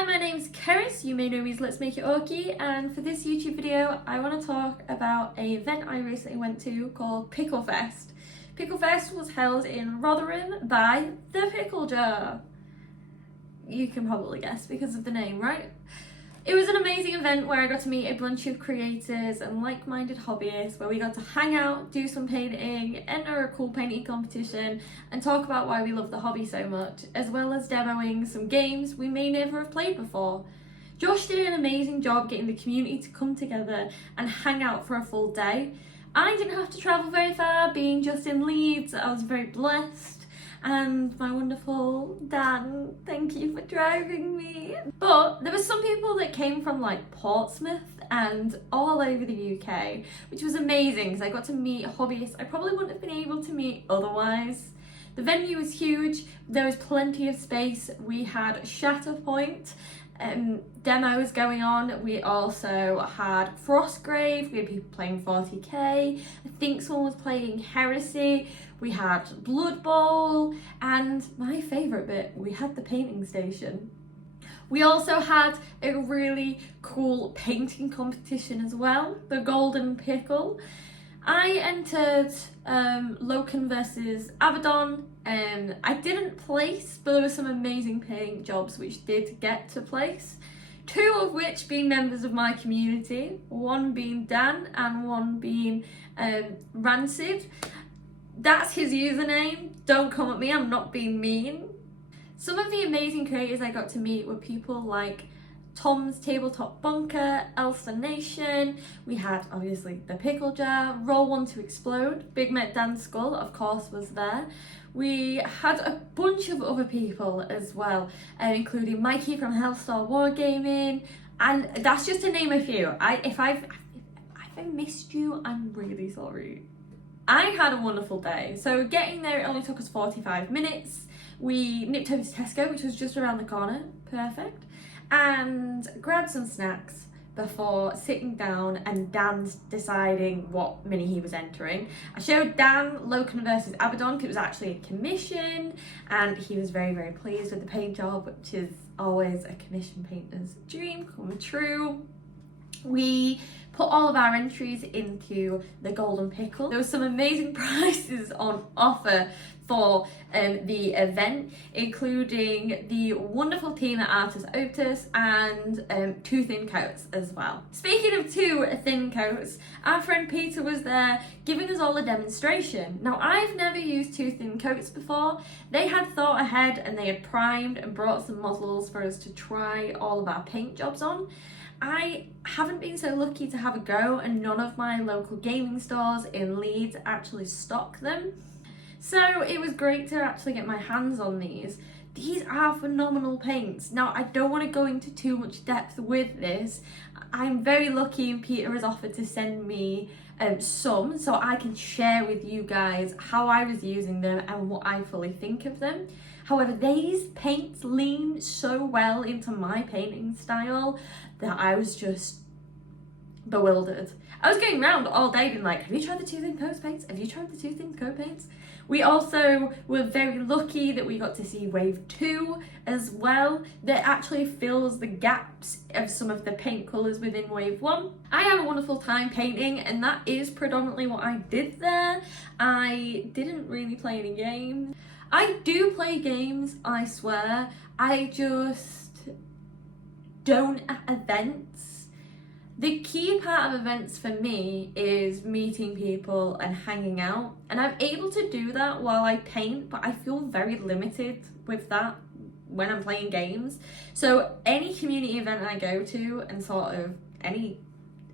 Hi, my name's Keris, you may know me as Let's Make It Orky, and for this YouTube video I want to talk about an event I recently went to called Pickle Fest. Pickle Fest was held in Rotherham by the Pickle Jar. You can probably guess because of the name, right? It was an amazing event where I got to meet a bunch of creators and like-minded hobbyists, where we got to hang out, do some painting, enter a cool painting competition, and talk about why we love the hobby so much, as well as demoing some games we may never have played before. Josh did an amazing job getting the community to come together and hang out for a full day. I didn't have to travel very far, being just in Leeds. I was very blessed. And my wonderful Dan, thank you for driving me. But there were some people that came from like Portsmouth and all over the UK, which was amazing because I got to meet hobbyists I probably wouldn't have been able to meet otherwise. The venue was huge, there was plenty of space. We had Shatterpoint demos going on. We also had Frostgrave, we had people playing 40k, I think someone was playing Heresy, we had Blood Bowl, and my favourite bit, we had the painting station. We also had a really cool painting competition as well, the Golden Pickle. I entered Loken versus Abaddon, and I didn't place, but there were some amazing paint jobs which did get to place. Two of which being members of my community, one being Dan and one being Rancid. That's his username, don't come at me, I'm not being mean. Some of the amazing creators I got to meet were people like Tom's Tabletop Bunker, Elsa Nation, we had obviously the Pickle Jar, Roll One to Explode, Big Met Dan Skull of course was there. We had a bunch of other people as well, including Mikey from Hellstar Wargaming, and that's just to name a few. If I missed you, I'm really sorry. I had a wonderful day. So getting there, it only took us 45 minutes. We nipped over to Tesco, which was just around the corner, perfect, and grabbed some snacks before sitting down and Dan's deciding what mini he was entering. I showed Dan Loken versus Abaddon because it was actually a commission, and he was very, very pleased with the paint job, which is always a commission painter's dream come true. We put all of our entries into the Golden Pickle. There were some amazing prizes on offer for the event, including the wonderful team at Artus Otus and 2 thin coats as well. Speaking of 2 thin coats, our friend Peter was there giving us all a demonstration. Now, I've never used 2 thin coats before. They had thought ahead and they had primed and brought some models for us to try all of our paint jobs on. I haven't been so lucky to have a go, and none of my local gaming stores in Leeds actually stock them. So it was great to actually get my hands on these. These are phenomenal paints. Now, I don't want to go into too much depth with this. I'm very lucky and Peter has offered to send me some so I can share with you guys how I was using them and what I fully think of them. However, these paints lean so well into my painting style that I was just bewildered. I was going around all day being like, have you tried the 2 thin coat paints? Have you tried the 2 thin coat paints? We also were very lucky that we got to see Wave 2 as well, that actually fills the gaps of some of the paint colours within Wave 1. I had a wonderful time painting, and that is predominantly what I did there. I didn't really play any games. I do play games, I swear. I just don't at events. The key part of events for me is meeting people and hanging out, and I'm able to do that while I paint, but I feel very limited with that when I'm playing games. So any community event I go to and sort of any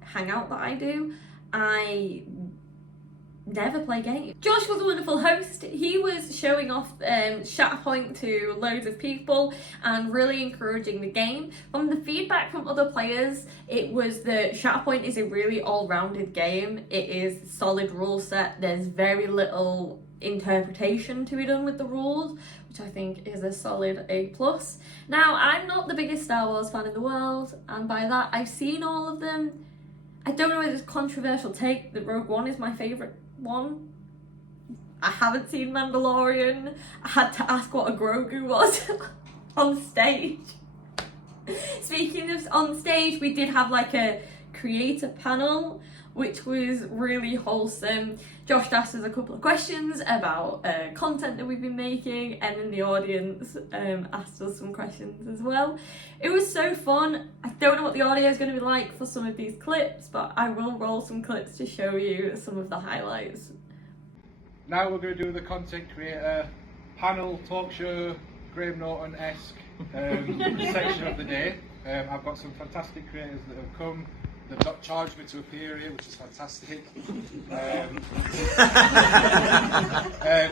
hangout that I do, I never play games. Josh was a wonderful host. He was showing off Shatterpoint to loads of people and really encouraging the game. From the feedback from other players, it was that Shatterpoint is a really all-rounded game. It is solid rule set. There's very little interpretation to be done with the rules, which I think is a solid A+. Now, I'm not the biggest Star Wars fan in the world, and by that I've seen all of them. I don't know whether it's a controversial take that Rogue One is my favourite one. I haven't seen Mandalorian. I had to ask what a Grogu was on stage. Speaking of on stage, we did have like a creator panel, which was really wholesome. Josh asked us a couple of questions about content that we've been making, and then the audience asked us some questions as well. It was so fun. I don't know what the audio is going to be like for some of these clips, but I will roll some clips to show you some of the highlights. Now we're going to do the content creator panel, talk show, Graham Norton-esque section of the day. I've got some fantastic creators that have come. They've not charged me to appear here, which is fantastic.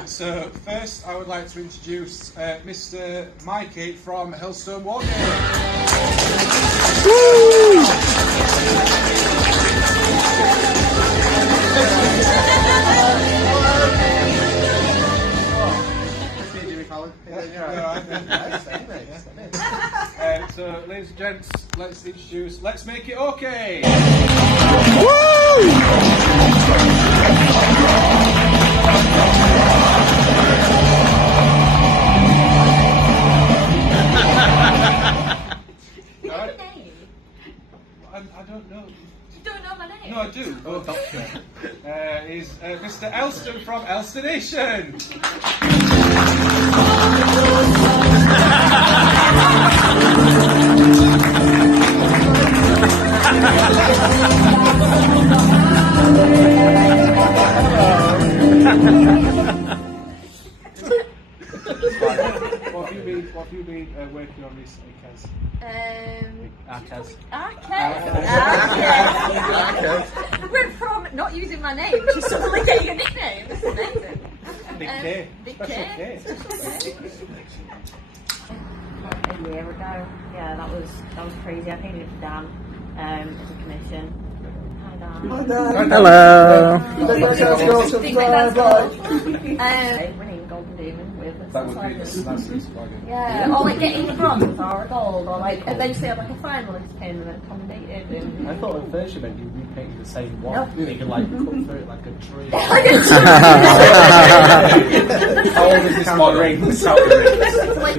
So first I would like to introduce Mr. Mikey from Hillstone Wargame. So, ladies and gents, let's make it okay! Woo! I don't know. You don't know my name? No, I do. Oh, he's Mr. Elston from Elstonation. What have you been working on recently, Kez? Went from not using my name to suddenly getting a nickname. This is amazing. Big K. Big Special K. K. A year ago, yeah, that was crazy. I paid it to Dan as a commission. Hi Dan. Hello. Winning Golden Demon with That would be that's his bargain. yeah, or like getting bronze or a gold, or like eventually have like a finalist came and then commentated. And I thought at first you meant you repainted the same one. No. You could like cut through it like a tree. How old is this model?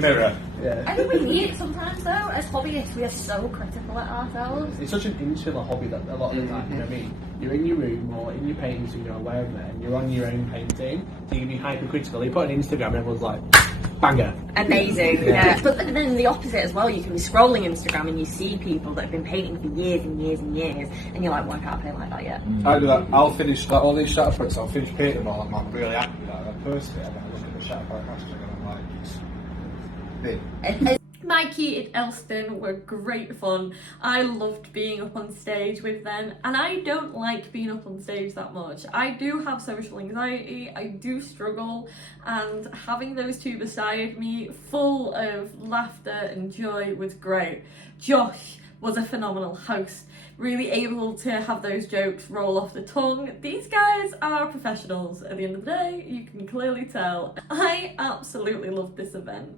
Mirror. Yeah. I think we need it sometimes though. As hobbyists, we are so critical at ourselves. It's such an insular hobby that a lot of the time, you know what I mean? You're in your room or in your painting studio or wherever, and you're on your own painting, so you can be hypercritical. You put on Instagram and everyone's like, banger. Amazing, yeah. But then the opposite as well, you can be scrolling Instagram and you see people that have been painting for years and years and years, and you're like, well, I can't paint like that yet. I do that. I'll finish like all these shadow prints. I'll finish painting them all, and I'm really happy with that. And I post it, and I look at the shadow print hashtag, and I'm like, Mikey and Elston were great fun. I loved being up on stage with them, and I don't like being up on stage that much. I do have social anxiety, I do struggle, and having those two beside me full of laughter and joy was great. Josh was a phenomenal host, really able to have those jokes roll off the tongue. These guys are professionals at the end of the day, you can clearly tell. I absolutely loved this event.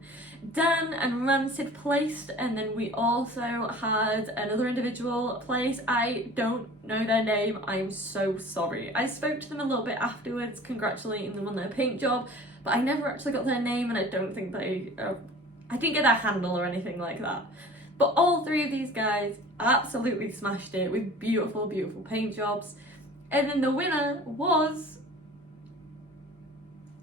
Dan and Rancid placed, and then we also had another individual place. I don't know their name, I am so sorry. I spoke to them a little bit afterwards, congratulating them on their paint job, but I never actually got their name, and I don't think they, I didn't get their handle or anything like that. But all three of these guys absolutely smashed it with beautiful, beautiful paint jobs. And then the winner was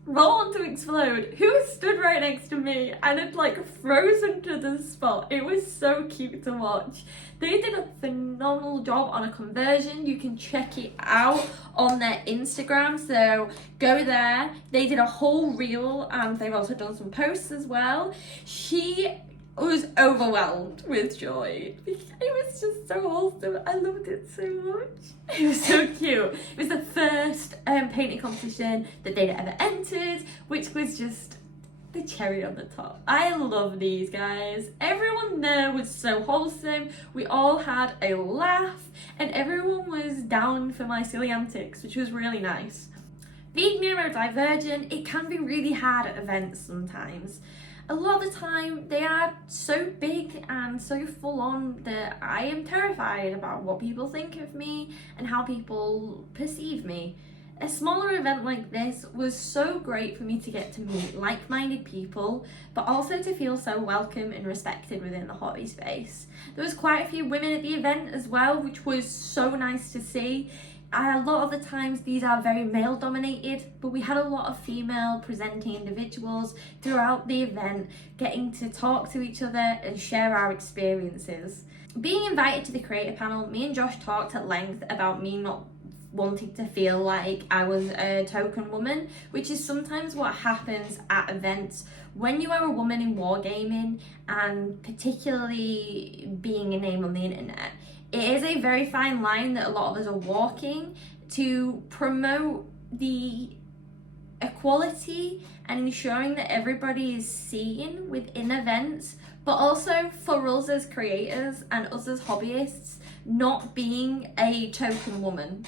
Roll On To Explode, who stood right next to me and had like frozen to the spot. It was so cute to watch. They did a phenomenal job on a conversion. You can check it out on their Instagram, so go there. They did a whole reel, and they've also done some posts as well. She was overwhelmed with joy. It was just so wholesome. I loved it so much. It was so cute. It was the first painting competition that they'd ever entered, which was just the cherry on the top. I love these guys. Everyone there was so wholesome. We all had a laugh, and everyone was down for my silly antics, which was really nice. Being neurodivergent, it can be really hard at events sometimes. A lot of the time they are so big and so full on that I am terrified about what people think of me and how people perceive me. A smaller event like this was so great for me to get to meet like-minded people, but also to feel so welcome and respected within the hobby space. There was quite a few women at the event as well, which was so nice to see. A lot of the times these are very male dominated, but we had a lot of female presenting individuals throughout the event, getting to talk to each other and share our experiences. Being invited to the creator panel, me and Josh talked at length about me not wanting to feel like I was a token woman, which is sometimes what happens at events when you are a woman in wargaming, and particularly being a name on the internet. It is a very fine line that a lot of us are walking to promote the equality and ensuring that everybody is seen within events, but also for us as creators and us as hobbyists not being a token woman.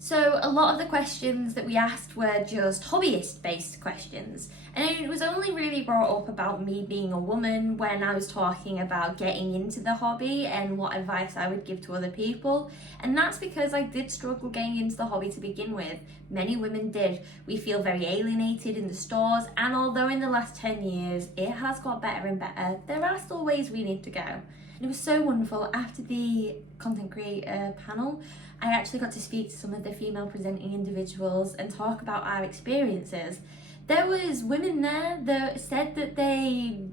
So a lot of the questions that we asked were just hobbyist based questions, and it was only really brought up about me being a woman when I was talking about getting into the hobby and what advice I would give to other people, and that's because I did struggle getting into the hobby to begin with. Many women did. We feel very alienated in the stores, and although in the last 10 years it has got better and better, there are still ways we need to go. And it was so wonderful. After the content creator panel, I actually got to speak to some of the female presenting individuals and talk about our experiences. There was women there that said that they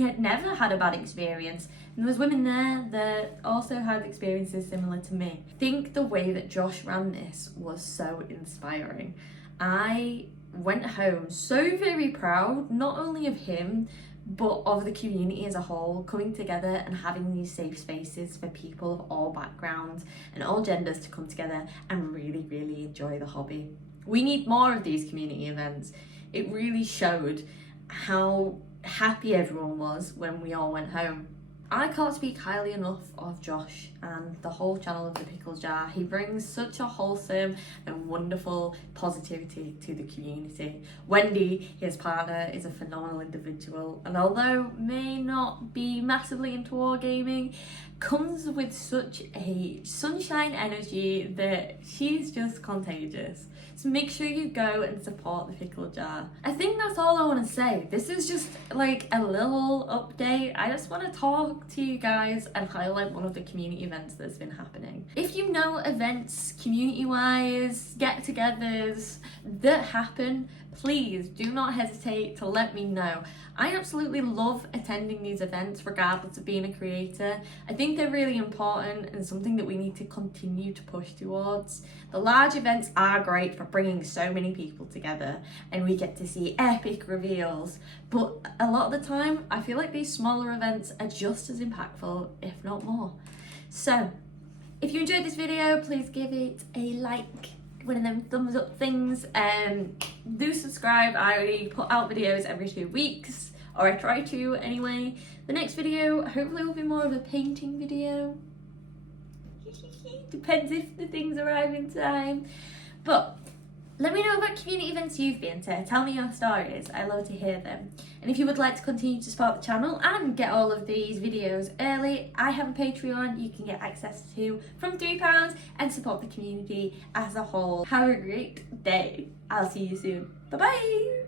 had never had a bad experience, and there was women there that also had experiences similar to me. I think the way that Josh ran this was so inspiring. I went home so very proud, not only of him, but of the community as a whole, coming together and having these safe spaces for people of all backgrounds and all genders to come together and really, really enjoy the hobby. We need more of these community events. It really showed how happy everyone was when we all went home. I can't speak highly enough of Josh and the whole channel of the Pickle Jar. He brings such a wholesome and wonderful positivity to the community. Wendy, his partner, is a phenomenal individual, and although may not be massively into wargaming, comes with such a sunshine energy that she's just contagious. So make sure you go and support the Pickle Jar. I think that's all I want to say. This is just like a little update. I just want to talk to you guys and highlight one of the community events that's been happening. If you know events, community-wise, get-togethers that happen, please do not hesitate to let me know. I absolutely love attending these events regardless of being a creator. I think they're really important and something that we need to continue to push towards. The large events are great for bringing so many people together and we get to see epic reveals, but a lot of the time I feel like these smaller events are just as impactful, if not more. So if you enjoyed this video, please give it a like, one of them thumbs up things. Do subscribe. I already put out videos every 2 weeks, or I try to anyway. The next video hopefully will be more of a painting video. Depends if the things arrive in time. But let me know about community events you've been to. Tell me your stories. I love to hear them. And if you would like to continue to support the channel and get all of these videos early, I have a Patreon you can get access to from £3 and support the community as a whole. Have a great day. I'll see you soon. Bye bye.